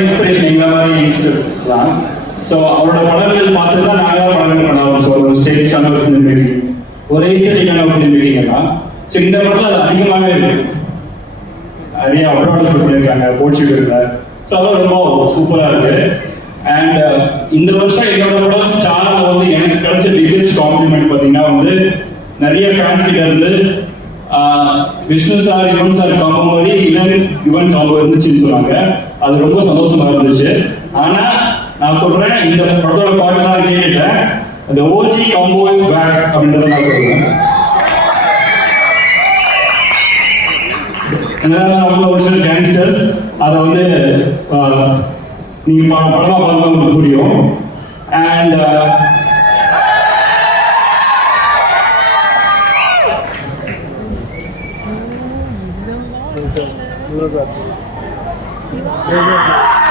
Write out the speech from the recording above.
Inspiration எங்களை மாதிரி யங்ஸ்டர்ஸ்லாம். So அவரோட படங்கள் பார்த்து தான் நாங்கள் படங்கள் பண்ண ஆரம்பிச்சோம். ஒரு ஸ்டைலிஷான ஒரு ஃபிலிம் மேக்கிங், ஒரு எஸ்தட்டிக்கான ஒரு ஃபிலிம் மேக்கிங் எல்லாம். ஸோ இந்த படத்தில் அது அதிகமாகவே இருக்கு. நிறைய அப்ராட் ஷூட் பண்ணியிருக்காங்க போர்ச்சுகலில். ஸோ அதெல்லாம் ரொம்ப சூப்பராக இருக்கு. அண்ட் இந்த வருஷம் என்னோட படம் ஸ்டாரில் வந்து எனக்கு கிடைச்ச பிக்கெஸ்ட் காம்ப்ளிமெண்ட் பார்த்தீங்கன்னா வந்து நிறைய ஃபேன்ஸ் கிட்ட இருந்து Vishnu sir Yuvan sir combo மாதிரி யுவன் காம்போ இருந்துச்சுன்னு சொன்னாங்க. அது ரொம்ப சந்தோஷமா இருந்துச்சு. ஆனா நான் சொல்றேன், இந்த படத்தோட பாட்டு நான் கேட்டுட்டேன், அந்த ஓஜி காம்போ இஸ் பேக் அப்படின்றத நான் சொல்றேன். ஒரு சில கேங்ஸ்டர்ஸ் அதை வந்து நீங்க படமா பார்க்க உங்களுக்கு புரியும். And Siva.